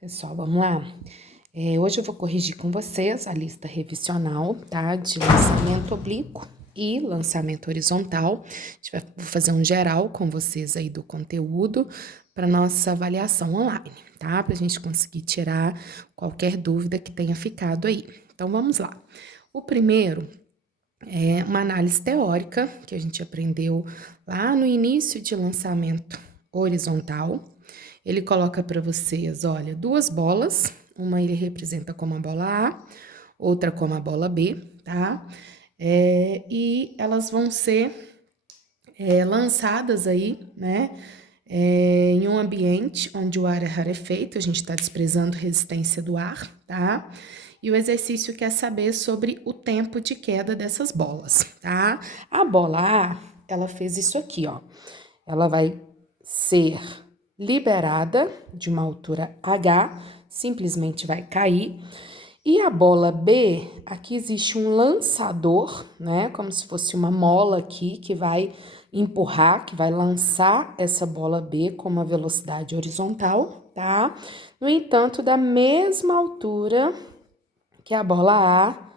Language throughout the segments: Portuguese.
Pessoal, vamos lá? Hoje eu vou corrigir com vocês a lista revisional, tá? De lançamento oblíquo e lançamento horizontal. Vou fazer um geral com vocês aí do conteúdo para nossa avaliação online, tá? Para a gente conseguir tirar qualquer dúvida que tenha ficado aí. Então, vamos lá. O primeiro é uma análise teórica que a gente aprendeu lá no início de lançamento horizontal. Ele coloca para vocês, olha, duas bolas, uma ele representa como a bola A, outra como a bola B, tá? E elas vão ser lançadas aí, né, em um ambiente onde o ar é rarefeito, a gente está desprezando a resistência do ar, tá? E o exercício quer saber sobre o tempo de queda dessas bolas, tá? A bola A, ela fez isso aqui, ó. Ela vai ser liberada de uma altura H, simplesmente vai cair. E a bola B, aqui existe um lançador, né? Como se fosse uma mola aqui que vai empurrar, que vai lançar essa bola B com uma velocidade horizontal, tá? No entanto, da mesma altura que a bola A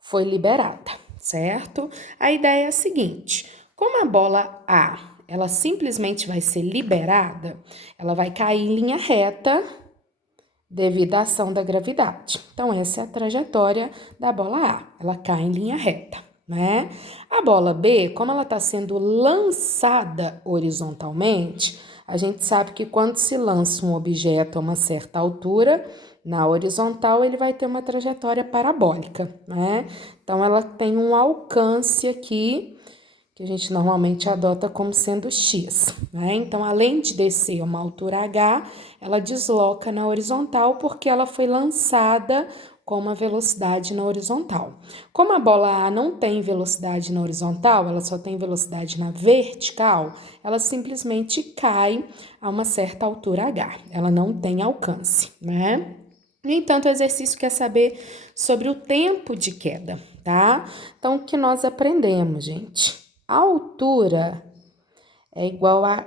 foi liberada, certo? A ideia é a seguinte: como a bola A ela simplesmente vai ser liberada, ela vai cair em linha reta devido à ação da gravidade. Então, essa é a trajetória da bola A, ela cai em linha reta, né? A bola B, como ela está sendo lançada horizontalmente, a gente sabe que quando se lança um objeto a uma certa altura, na horizontal ele vai ter uma trajetória parabólica, né? Então, ela tem um alcance aqui que a gente normalmente adota como sendo x, né? Então, além de descer a uma altura h, ela desloca na horizontal porque ela foi lançada com uma velocidade na horizontal. Como a bola A não tem velocidade na horizontal, ela só tem velocidade na vertical, ela simplesmente cai a uma certa altura h, ela não tem alcance, né? No entanto, o exercício quer saber sobre o tempo de queda, tá? Então, o que nós aprendemos, gente? A altura é igual a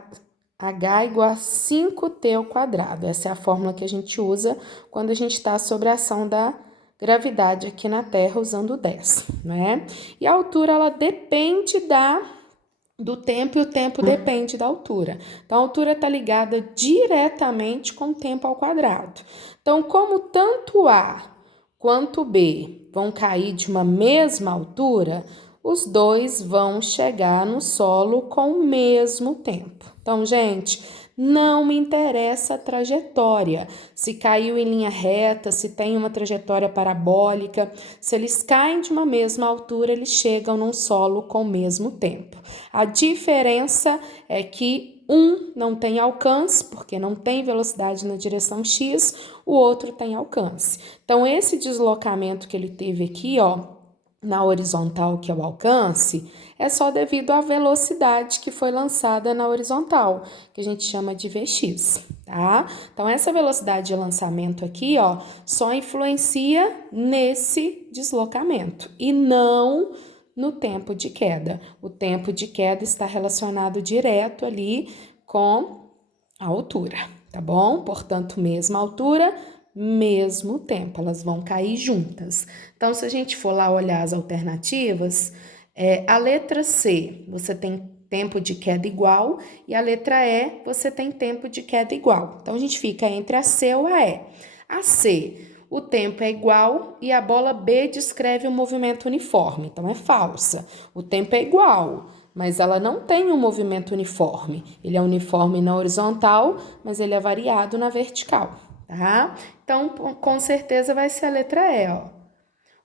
h igual a 5t ao quadrado. Essa é a fórmula que a gente usa quando a gente está sobre a ação da gravidade aqui na Terra usando 10, né? E a altura, ela depende do tempo e o tempo depende da altura. Então, a altura está ligada diretamente com o tempo ao quadrado. Então, como tanto A quanto B vão cair de uma mesma altura, os dois vão chegar no solo com o mesmo tempo. Então, gente, não me interessa a trajetória, se caiu em linha reta, se tem uma trajetória parabólica, se eles caem de uma mesma altura, eles chegam num solo com o mesmo tempo. A diferença é que um não tem alcance, porque não tem velocidade na direção x, o outro tem alcance. Então, esse deslocamento que ele teve aqui, ó, na horizontal, que é o alcance, é só devido à velocidade que foi lançada na horizontal, que a gente chama de Vx, tá? Então, essa velocidade de lançamento aqui, ó, só influencia nesse deslocamento e não no tempo de queda. O tempo de queda está relacionado direto ali com a altura, tá bom? Portanto, mesma altura, mesmo tempo, elas vão cair juntas. Então, se a gente for lá olhar as alternativas, a letra C, você tem tempo de queda igual, e a letra E, você tem tempo de queda igual. Então, a gente fica entre a C ou a E. A C, o tempo é igual e a bola B descreve um movimento uniforme, então é falsa. O tempo é igual, mas ela não tem um movimento uniforme. Ele é uniforme na horizontal, mas ele é variado na vertical, tá? Então, com certeza vai ser a letra E, ó.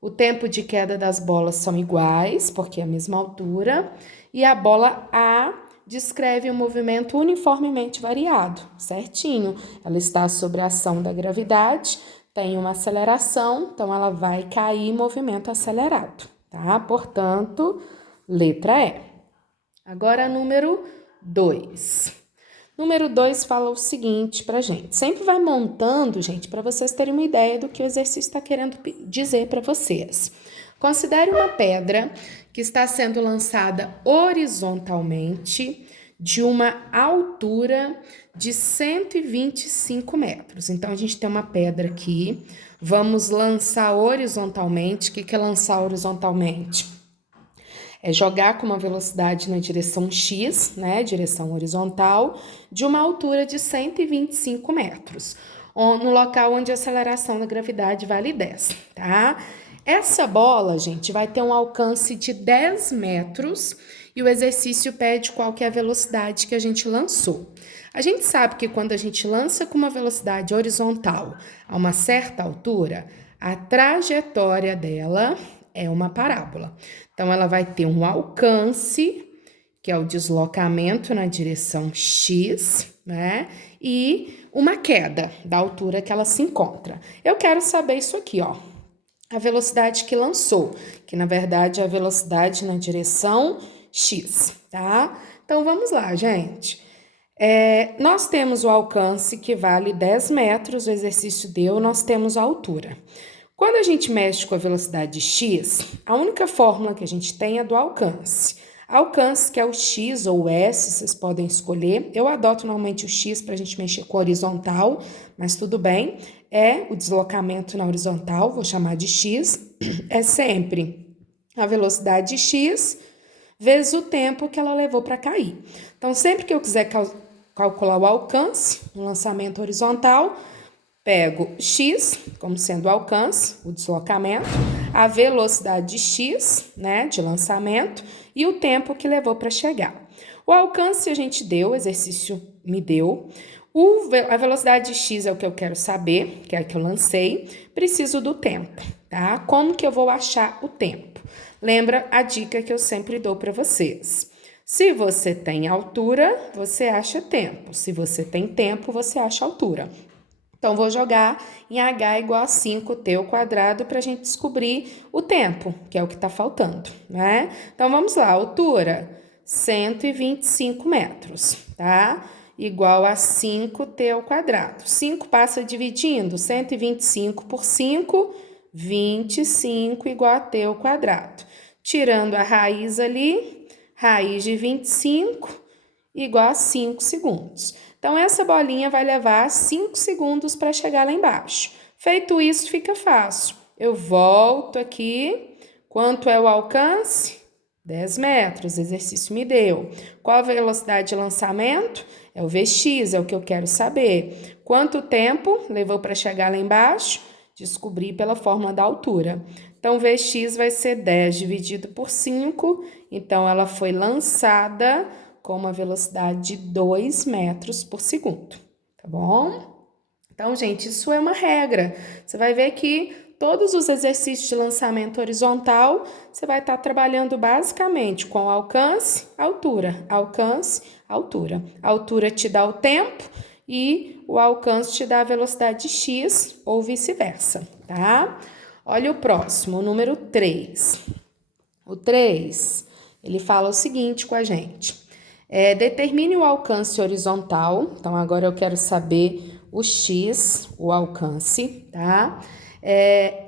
O tempo de queda das bolas são iguais, porque é a mesma altura, e a bola A descreve um movimento uniformemente variado, certinho. Ela está sob a ação da gravidade, tem uma aceleração, então ela vai cair em movimento acelerado, tá? Portanto, letra E. Agora, número 2. Número 2 fala o seguinte pra gente. Sempre vai montando, gente, para vocês terem uma ideia do que o exercício está querendo dizer para vocês. Considere uma pedra que está sendo lançada horizontalmente de uma altura de 125 metros. Então, a gente tem uma pedra aqui, vamos lançar horizontalmente. O que é lançar horizontalmente? É jogar com uma velocidade na direção X, né, direção horizontal, de uma altura de 125 metros, no local onde a aceleração da gravidade vale 10, tá? Essa bola, gente, vai ter um alcance de 10 metros e o exercício pede qual que é a velocidade que a gente lançou. A gente sabe que quando a gente lança com uma velocidade horizontal a uma certa altura, a trajetória dela é uma parábola. Então, ela vai ter um alcance, que é o deslocamento na direção X, né? E uma queda da altura que ela se encontra. Eu quero saber isso aqui, ó. A velocidade que lançou, que na verdade é a velocidade na direção X, tá? Então, vamos lá, gente. Nós temos o alcance que vale 10 metros, o exercício deu, nós temos a altura. Quando a gente mexe com a velocidade x, a única fórmula que a gente tem é do alcance. Alcance, que é o x ou o s, vocês podem escolher. Eu adoto normalmente o x para a gente mexer com a horizontal, mas tudo bem. É o deslocamento na horizontal, vou chamar de x. É sempre a velocidade x vezes o tempo que ela levou para cair. Então, sempre que eu quiser calcular o alcance no lançamento horizontal, pego x como sendo o alcance, o deslocamento, a velocidade x, né, de lançamento e o tempo que levou para chegar. O alcance a gente deu, o exercício me deu. A velocidade x é o que eu quero saber, que é a que eu lancei. Preciso do tempo, tá? Como que eu vou achar o tempo? Lembra a dica que eu sempre dou para vocês. Se você tem altura, você acha tempo. Se você tem tempo, você acha altura. Então, vou jogar em h igual a 5t ao quadrado para a gente descobrir o tempo, que é o que está faltando, né? Então, vamos lá, altura, 125 metros, tá? Igual a 5t ao quadrado. 5 passa dividindo, 125 por 5, 25 igual a t ao quadrado. Tirando a raiz ali, raiz de 25 igual a 5 segundos. Então, essa bolinha vai levar 5 segundos para chegar lá embaixo. Feito isso, fica fácil. Eu volto aqui. Quanto é o alcance? 10 metros, o exercício me deu. Qual a velocidade de lançamento? É o Vx, é o que eu quero saber. Quanto tempo levou para chegar lá embaixo? Descobri pela fórmula da altura. Então, Vx vai ser 10 dividido por 5. Então, ela foi lançada com uma velocidade de 2 metros por segundo, tá bom? Então, gente, isso é uma regra. Você vai ver que todos os exercícios de lançamento horizontal, você vai estar trabalhando basicamente com alcance, altura, alcance, altura. A altura te dá o tempo e o alcance te dá a velocidade x ou vice-versa, tá? Olha o próximo, o número 3. O 3, ele fala o seguinte com a gente. Determine o alcance horizontal. Então, agora eu quero saber o x, o alcance, tá?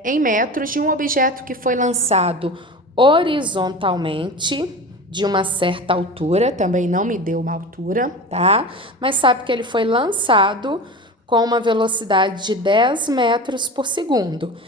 Em metros de um objeto que foi lançado horizontalmente de uma certa altura, também não me deu uma altura, tá? Mas sabe que ele foi lançado com uma velocidade de 10 metros por segundo.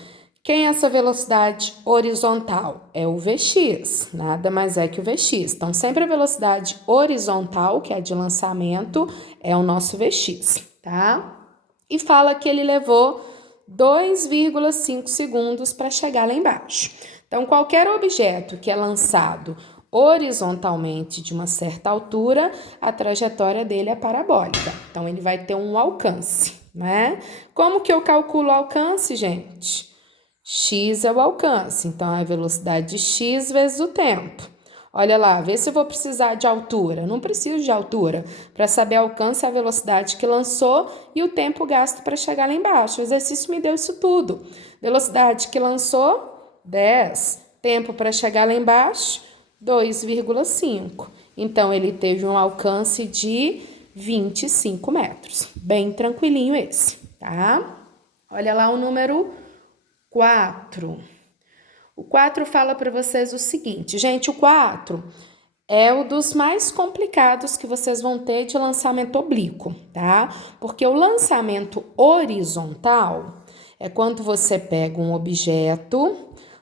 Quem é essa velocidade horizontal? É o Vx, nada mais é que o Vx. Então, sempre a velocidade horizontal, que é a de lançamento, é o nosso Vx, tá? E fala que ele levou 2,5 segundos para chegar lá embaixo. Então, qualquer objeto que é lançado horizontalmente de uma certa altura, a trajetória dele é parabólica. Então, ele vai ter um alcance, né? Como que eu calculo o alcance, gente? X é o alcance, então é a velocidade de x vezes o tempo. Olha lá, vê se eu vou precisar de altura. Não preciso de altura. Para saber alcance, é a velocidade que lançou e o tempo gasto para chegar lá embaixo. O exercício me deu isso tudo. Velocidade que lançou, 10. Tempo para chegar lá embaixo, 2,5. Então, ele teve um alcance de 25 metros. Bem tranquilinho esse, tá? Olha lá o número 4. O 4 fala para vocês o seguinte, gente, o 4 É o dos mais complicados que vocês vão ter de lançamento oblíquo, tá? Porque o lançamento horizontal é quando você pega um objeto,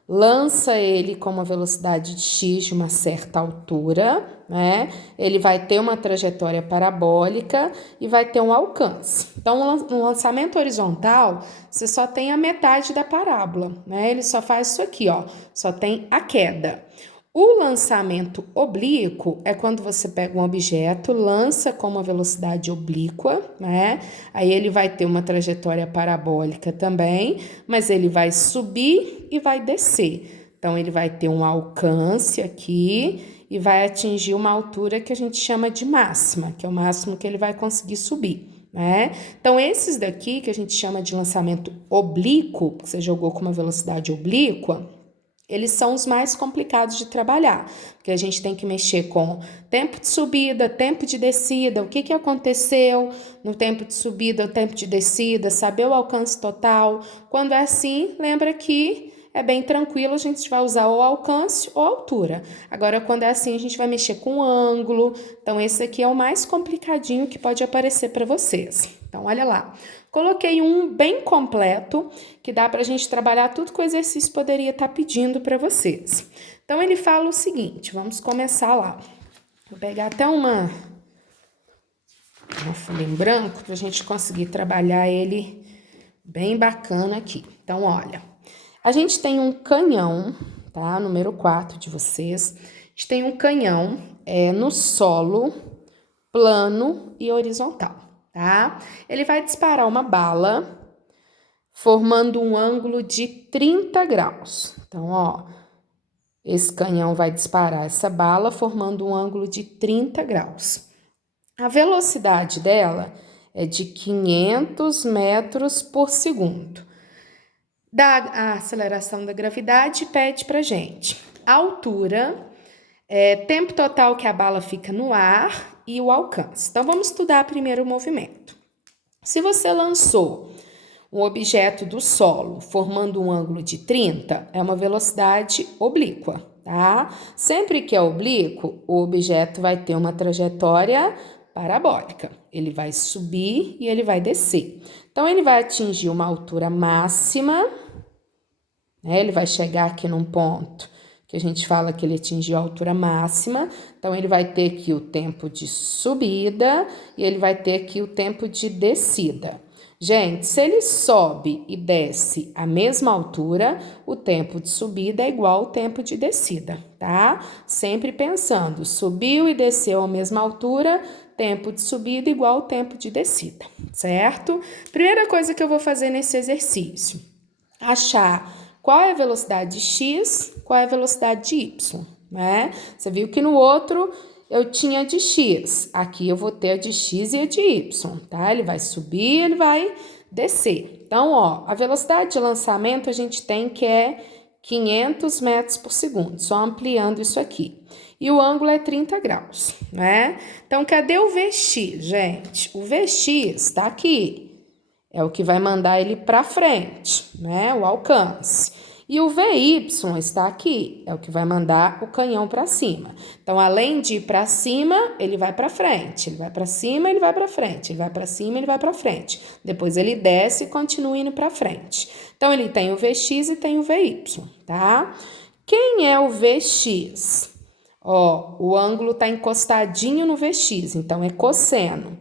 lança ele com uma velocidade de x de uma certa altura, né? Ele vai ter uma trajetória parabólica e vai ter um alcance. Então, no lançamento horizontal, você só tem a metade da parábola, né? Ele só faz isso aqui, ó, só tem a queda. O lançamento oblíquo é quando você pega um objeto, lança com uma velocidade oblíqua, né? Aí ele vai ter uma trajetória parabólica também, mas ele vai subir e vai descer. Então, ele vai ter um alcance aqui e vai atingir uma altura que a gente chama de máxima, que é o máximo que ele vai conseguir subir, né? Então, esses daqui que a gente chama de lançamento oblíquo, que você jogou com uma velocidade oblíqua, eles são os mais complicados de trabalhar, porque a gente tem que mexer com tempo de subida, tempo de descida, o que aconteceu no tempo de subida, o tempo de descida, saber o alcance total. Quando é assim, lembra que é bem tranquilo, a gente vai usar o alcance ou a altura. Agora, quando é assim, a gente vai mexer com o ângulo. Então, esse aqui é o mais complicadinho que pode aparecer para vocês. Então, olha lá. Coloquei um bem completo, que dá para a gente trabalhar tudo que o exercício poderia estar pedindo para vocês. Então, ele fala o seguinte, vamos começar lá. Vou pegar até uma folha em branco para a gente conseguir trabalhar ele bem bacana aqui. Então, olha, a gente tem um canhão, tá? Número 4 de vocês. A gente tem um canhão no solo, plano e horizontal, tá? Ele vai disparar uma bala formando um ângulo de 30 graus. Então, ó, esse canhão vai disparar essa bala formando um ângulo de 30 graus. A velocidade dela é de 500 metros por segundo. A aceleração da gravidade pede pra gente a altura, tempo total que a bala fica no ar e o alcance. Então, vamos estudar primeiro o movimento. Se você lançou um objeto do solo formando um ângulo de 30, é uma velocidade oblíqua, tá? Sempre que é oblíquo, o objeto vai ter uma trajetória parabólica. Ele vai subir e ele vai descer. Então, ele vai atingir uma altura máxima, né? Ele vai chegar aqui num ponto que a gente fala que ele atingiu a altura máxima. Então, ele vai ter aqui o tempo de subida e ele vai ter aqui o tempo de descida. Gente, se ele sobe e desce a mesma altura, o tempo de subida é igual ao tempo de descida, tá? Sempre pensando, subiu e desceu a mesma altura, tempo de subida igual ao tempo de descida, certo? Primeira coisa que eu vou fazer nesse exercício, achar qual é a velocidade de x, qual é a velocidade de y, né? Você viu que no outro eu tinha de x, aqui eu vou ter a de x e a de y, tá? Ele vai subir, ele vai descer. Então, ó, a velocidade de lançamento a gente tem que é 500 metros por segundo, só ampliando isso aqui. E o ângulo é 30 graus, né? Então, cadê o Vx, gente? O Vx tá aqui. É o que vai mandar ele para frente, né? O alcance. E o VY está aqui, é o que vai mandar o canhão para cima. Então, além de ir para cima, ele vai para frente. Ele vai para cima, ele vai para frente. Ele vai para cima, ele vai para frente. Depois ele desce e continua indo para frente. Então, ele tem o Vx e tem o VY, tá? Quem é o Vx? Ó, o ângulo está encostadinho no Vx, então é cosseno.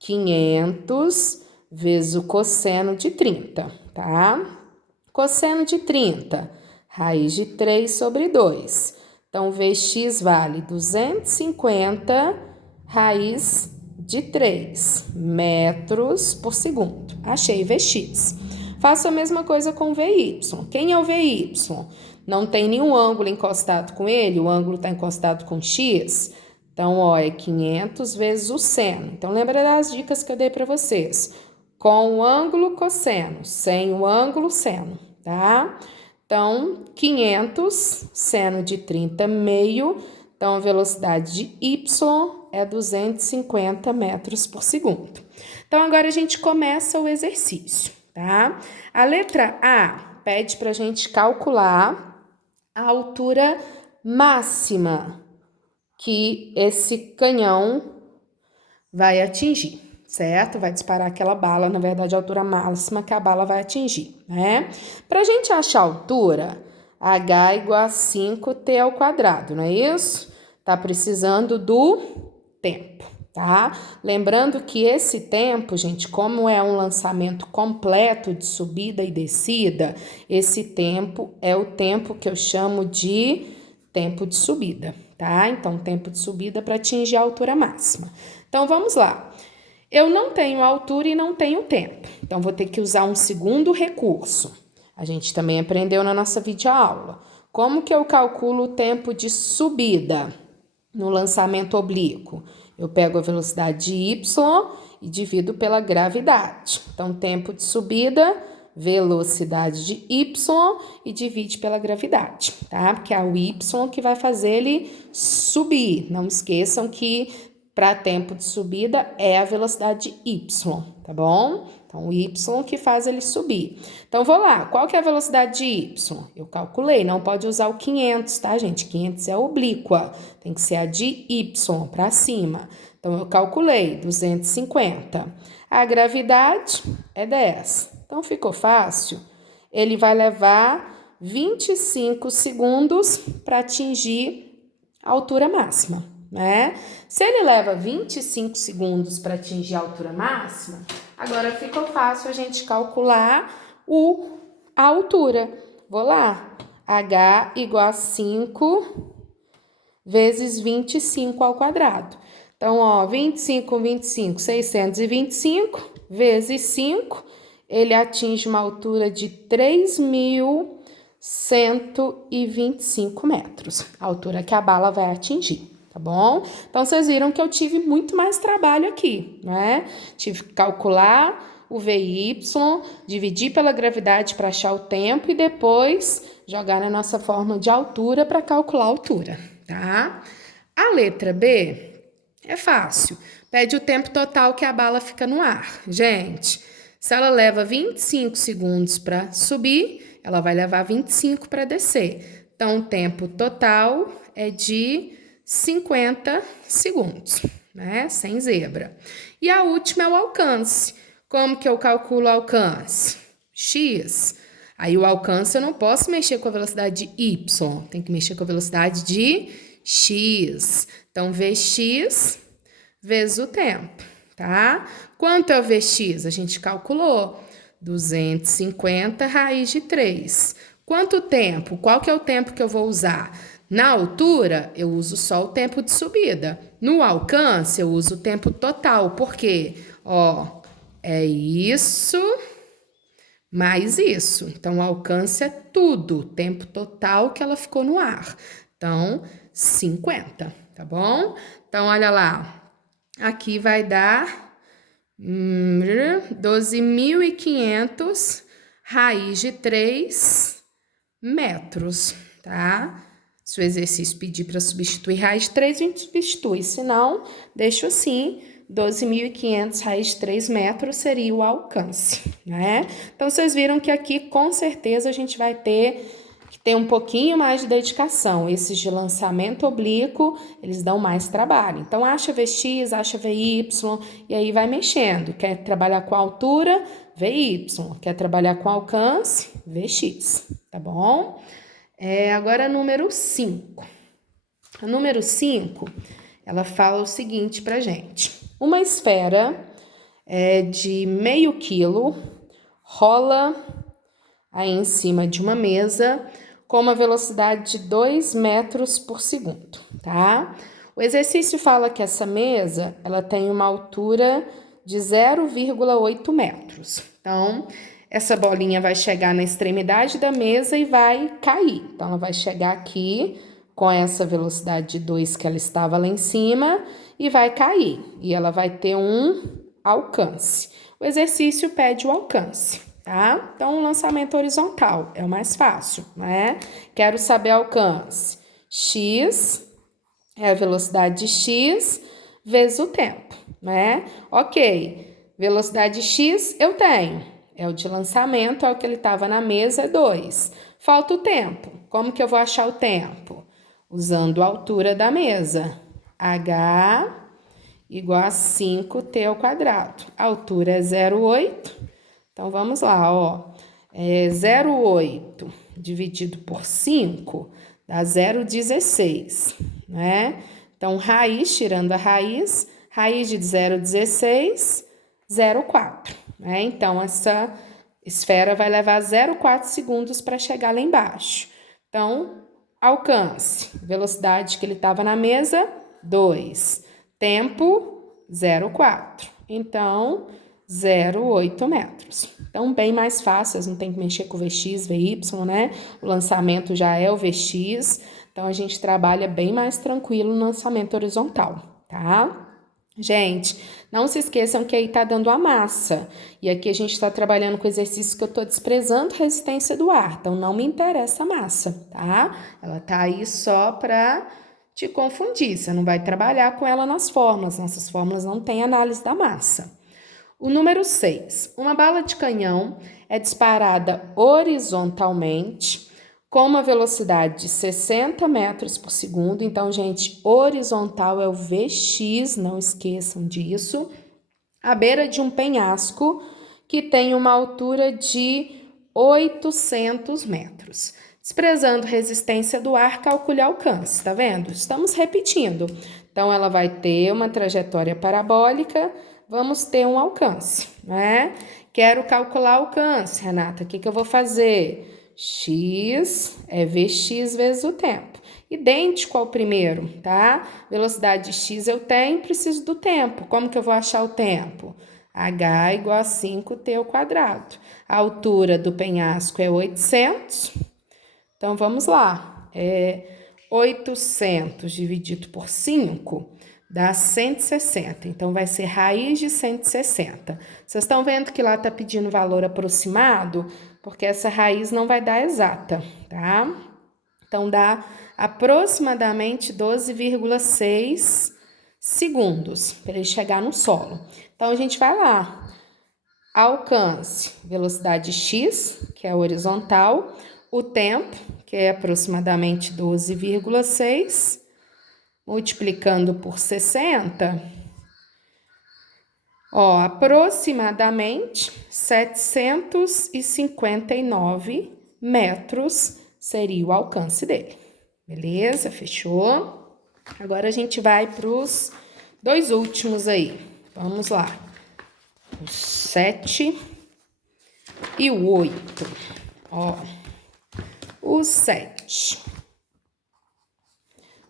500 vezes o cosseno de 30, tá? Cosseno de 30, raiz de 3 sobre 2. Então, Vx vale 250 raiz de 3 metros por segundo. Achei Vx. Faço a mesma coisa com Vy. Quem é o Vy? Não tem nenhum ângulo encostado com ele, o ângulo está encostado com x. Então, ó, é 500 vezes o seno. Então, lembra das dicas que eu dei para vocês. Com o ângulo cosseno, sem o ângulo seno, tá? Então, 500, seno de 30 meio. Então, a velocidade de y é 250 metros por segundo. Então, agora a gente começa o exercício, tá? A letra A pede para a gente calcular a altura máxima que esse canhão vai atingir, certo? Vai disparar aquela bala, na verdade, a altura máxima que a bala vai atingir, né? Para a gente achar a altura, h igual a 5t ao quadrado, não é isso? Tá precisando do tempo, tá? Lembrando que esse tempo, gente, como é um lançamento completo de subida e descida, esse tempo é o tempo que eu chamo de tempo de subida, tá? Então, tempo de subida para atingir a altura máxima. Então, vamos lá. Eu não tenho altura e não tenho tempo, então vou ter que usar um segundo recurso. A gente também aprendeu na nossa videoaula. Como que eu calculo o tempo de subida no lançamento oblíquo? Eu pego a velocidade de y e divido pela gravidade. Então, tempo de subida, velocidade de y e divide pela gravidade, tá? Porque é o y que vai fazer ele subir. Não esqueçam que para tempo de subida é a velocidade y, tá bom? Então, o y que faz ele subir. Então, vou lá. Qual que é a velocidade de y? Eu calculei, não pode usar o 500, tá, gente? 500 é oblíqua, tem que ser a de y para cima. Então, eu calculei 250. A gravidade é 10. Então, ficou fácil. Ele vai levar 25 segundos para atingir a altura máxima, né? Se ele leva 25 segundos para atingir a altura máxima, agora ficou fácil a gente calcular a altura. Vou lá. H igual a 5 vezes 25 ao quadrado. Então, ó, 25, 625 vezes 5, ele atinge uma altura de 3.125 metros, a altura que a bala vai atingir, tá bom? Então, vocês viram que eu tive muito mais trabalho aqui, né? Tive que calcular o VY, dividir pela gravidade para achar o tempo e depois jogar na nossa fórmula de altura para calcular a altura, tá? A letra B é fácil. Pede o tempo total que a bala fica no ar. Gente, se ela leva 25 segundos para subir, ela vai levar 25 para descer. Então, o tempo total é de 50 segundos, né? Sem zebra. E a última é o alcance. Como que eu calculo o alcance? X. Aí, o alcance eu não posso mexer com a velocidade de Y, tem que mexer com a velocidade de X. Então, Vx vezes o tempo, tá? Quanto é o Vx? A gente calculou. 250 raiz de 3. Quanto tempo? Qual que é o tempo que eu vou usar? Na altura, eu uso só o tempo de subida. No alcance, eu uso o tempo total. Por quê? Ó, é isso mais isso. Então, o alcance é tudo, o tempo total que ela ficou no ar. Então, 50, tá bom? Então, olha lá. Aqui vai dar 12.500 raiz de 3 metros, tá? Se o exercício pedir para substituir raiz de 3, a gente substitui. Se não, deixo assim, 12.500 raiz de 3 metros seria o alcance, né? Então, vocês viram que aqui, com certeza, a gente vai ter que ter um pouquinho mais de dedicação. Esses de lançamento oblíquo, eles dão mais trabalho. Então, acha Vx, acha Vy, e aí vai mexendo. Quer trabalhar com a altura? Vy. Quer trabalhar com alcance? Vx, tá bom? Agora, número 5. A número 5, ela fala o seguinte pra gente. Uma esfera de meio quilo rola aí em cima de uma mesa com uma velocidade de 2 metros por segundo, tá? O exercício fala que essa mesa, ela tem uma altura de 0,8 metros. Então, essa bolinha vai chegar na extremidade da mesa e vai cair. Então, ela vai chegar aqui com essa velocidade de 2 que ela estava lá em cima e vai cair. E ela vai ter um alcance. O exercício pede o alcance, tá? Então, o lançamento horizontal é o mais fácil, né? Quero saber alcance. X é a velocidade de x vezes o tempo, né? Ok, velocidade x eu tenho. É o de lançamento, é o que ele estava na mesa, 2. Falta o tempo. Como que eu vou achar o tempo? Usando a altura da mesa. h igual a 5t ao quadrado. A altura é 0,8. Então, vamos lá, ó. 0,8 dividido por 5 dá 0,16, né? Então, raiz, tirando a raiz de 0,16, 0,4, né? Então, essa esfera vai levar 0,4 segundos para chegar lá embaixo. Então, alcance, velocidade que ele estava na mesa, 2. Tempo, 0,4. Então, 0,8 metros. Então, bem mais fácil, vocês não tem que mexer com o Vx, Vy, né? O lançamento já é o Vx, então a gente trabalha bem mais tranquilo no lançamento horizontal, tá? Gente, não se esqueçam que aí tá dando a massa. E aqui a gente tá trabalhando com exercícios que eu tô desprezando resistência do ar, então não me interessa a massa, tá? Ela tá aí só pra te confundir, você não vai trabalhar com ela nas fórmulas, nossas fórmulas não têm análise da massa. O número 6. Uma bala de canhão é disparada horizontalmente com uma velocidade de 60 metros por segundo. Então, gente, horizontal é o Vx, não esqueçam disso. À beira de um penhasco que tem uma altura de 800 metros. Desprezando resistência do ar, calcule alcance, tá vendo? Estamos repetindo. Então, ela vai ter uma trajetória parabólica, vamos ter um alcance, né? Quero calcular alcance, Renata, o que eu vou fazer? X é Vx vezes o tempo. Idêntico ao primeiro, tá? Velocidade x eu tenho, preciso do tempo. Como que eu vou achar o tempo? H igual a 5t ao quadrado. A altura do penhasco é 800. Então, vamos lá. 800 dividido por 5 dá 160. Então, vai ser raiz de 160. Vocês estão vendo que lá está pedindo valor aproximado? Porque essa raiz não vai dar exata, tá? Então, dá aproximadamente 12,6 segundos para ele chegar no solo. Então, a gente vai lá. Alcance, velocidade x, que é a horizontal, o tempo, que é aproximadamente 12,6, multiplicando por 60, ó, aproximadamente 759 metros seria o alcance dele. Beleza? Fechou? Agora a gente vai para os dois últimos aí. Vamos lá. O 7 e o 8. Ó, o 7.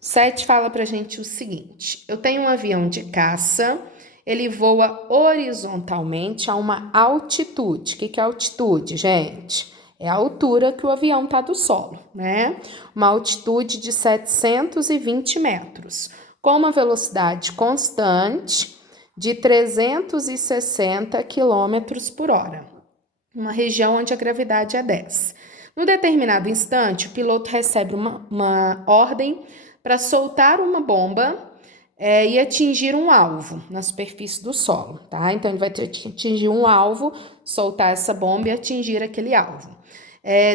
O 7 fala pra gente o seguinte: eu tenho um avião de caça, ele voa horizontalmente a uma altitude. O que é altitude, gente? É a altura que o avião tá do solo, né? Uma altitude de 720 metros, com uma velocidade constante de 360 km por hora, uma região onde a gravidade é 10. No determinado instante, o piloto recebe uma ordem para soltar uma bomba e atingir um alvo na superfície do solo, tá? Então, ele vai ter que atingir um alvo, soltar essa bomba e atingir aquele alvo.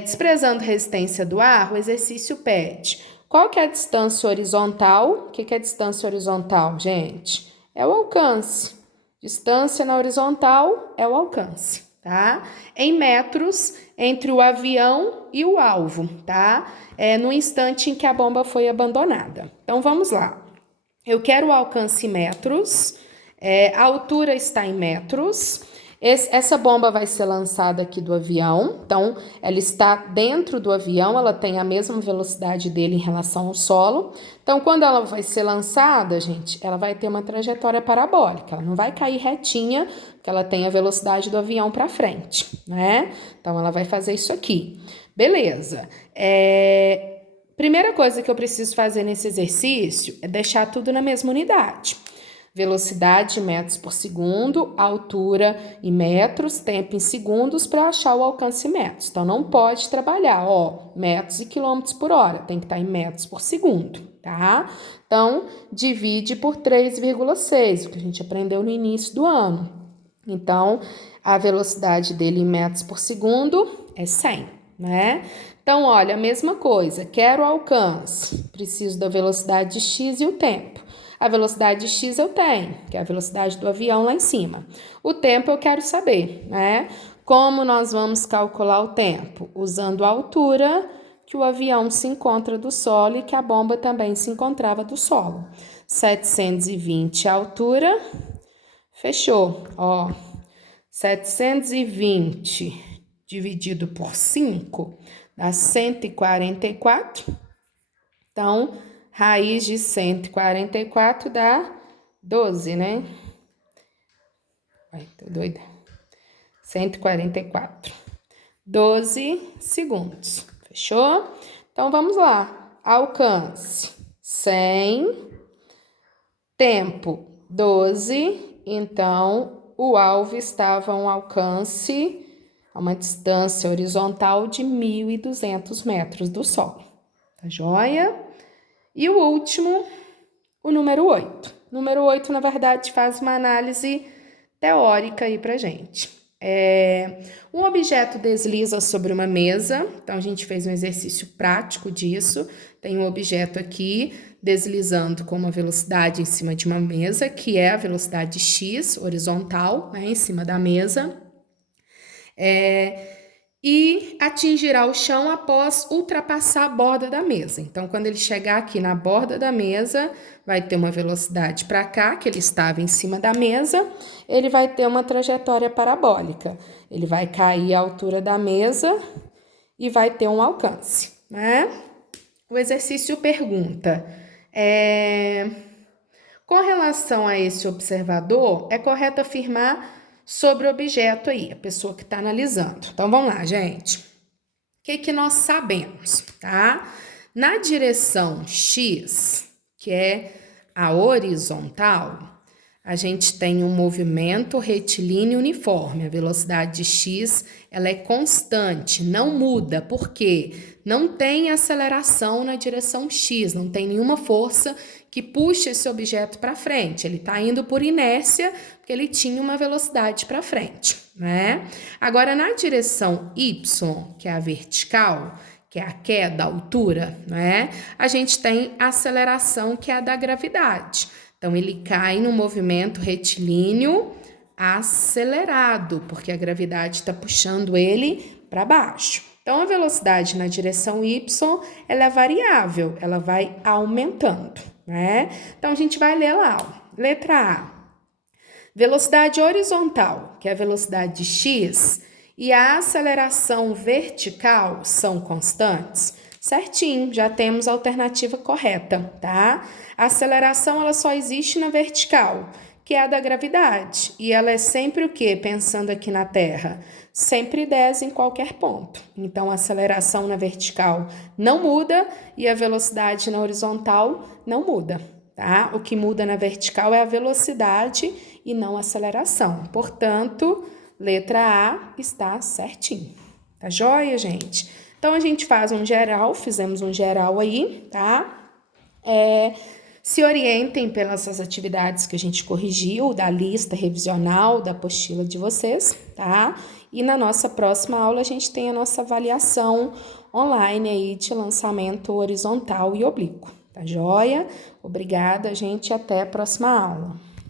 Desprezando resistência do ar, o exercício pede: qual que é a distância horizontal? O que é a distância horizontal, gente? É o alcance. Distância na horizontal é o alcance, tá? Em metros entre o avião e o alvo, tá? No instante em que a bomba foi abandonada. Então, vamos lá. Eu quero o alcance em metros, a altura está em metros. Essa bomba vai ser lançada aqui do avião, então ela está dentro do avião, ela tem a mesma velocidade dele em relação ao solo. Então, quando ela vai ser lançada, gente, ela vai ter uma trajetória parabólica, ela não vai cair retinha, porque ela tem a velocidade do avião para frente, né? Então, ela vai fazer isso aqui. Beleza. Primeira coisa que eu preciso fazer nesse exercício é deixar tudo na mesma unidade. Velocidade em metros por segundo, altura em metros, tempo em segundos para achar o alcance em metros. Então, não pode trabalhar, metros e quilômetros por hora, tem que estar em metros por segundo, tá? Então, divide por 3,6, o que a gente aprendeu no início do ano. Então, a velocidade dele em metros por segundo é 100, né? Então, olha, a mesma coisa, quero o alcance, preciso da velocidade de x e o tempo. A velocidade x eu tenho, que é a velocidade do avião lá em cima. O tempo eu quero saber, né? Como nós vamos calcular o tempo? Usando a altura que o avião se encontra do solo e que a bomba também se encontrava do solo. 720 a altura, fechou, ó. 720 dividido por 5 dá 144. Então, raiz de 144 dá 12, né? Ai, tô doida. 144. 12 segundos. Fechou? Então, vamos lá. Alcance 100. Tempo 12. Então, o alvo estava a um alcance, a uma distância horizontal de 1.200 metros do solo. Tá joia? E o último, o número 8. O número 8, na verdade, faz uma análise teórica aí pra gente. Um objeto desliza sobre uma mesa, então a gente fez um exercício prático disso. Tem um objeto aqui deslizando com uma velocidade em cima de uma mesa, que é a velocidade x, horizontal, né, em cima da mesa. E atingirá o chão após ultrapassar a borda da mesa. Então, quando ele chegar aqui na borda da mesa, vai ter uma velocidade para cá, que ele estava em cima da mesa, ele vai ter uma trajetória parabólica. Ele vai cair à altura da mesa e vai ter um alcance, né? O exercício pergunta, com relação a esse observador, é correto afirmar sobre o objeto aí, a pessoa que está analisando. Então, vamos lá, gente. O que nós sabemos, tá? Na direção X, que é a horizontal, a gente tem um movimento retilíneo uniforme. A velocidade de x, ela é constante, não muda. Por quê? Não tem aceleração na direção x, não tem nenhuma força que puxa esse objeto para frente. Ele está indo por inércia, porque ele tinha uma velocidade para frente, né? Agora, na direção y, que é a vertical, que é a queda, a altura, né? A gente tem a aceleração, que é a da gravidade. Então, ele cai no movimento retilíneo acelerado, porque a gravidade está puxando ele para baixo. Então, a velocidade na direção y, ela é variável, ela vai aumentando, né? Então, a gente vai ler lá, ó. Letra A. Velocidade horizontal, que é a velocidade de x, e a aceleração vertical são constantes? Certinho, já temos a alternativa correta, tá? A aceleração, ela só existe na vertical, que é a da gravidade. E ela é sempre o quê? Pensando aqui na Terra, sempre 10 em qualquer ponto. Então, a aceleração na vertical não muda e a velocidade na horizontal não muda, tá? O que muda na vertical é a velocidade e não a aceleração. Portanto, letra A está certinho. Tá joia, gente? Então, a gente faz um geral, fizemos um geral aí, tá? Se orientem pelas atividades que a gente corrigiu, da lista revisional, da apostila de vocês, tá? E na nossa próxima aula, a gente tem a nossa avaliação online aí de lançamento horizontal e oblíquo, tá joia? Obrigada, gente, até a próxima aula.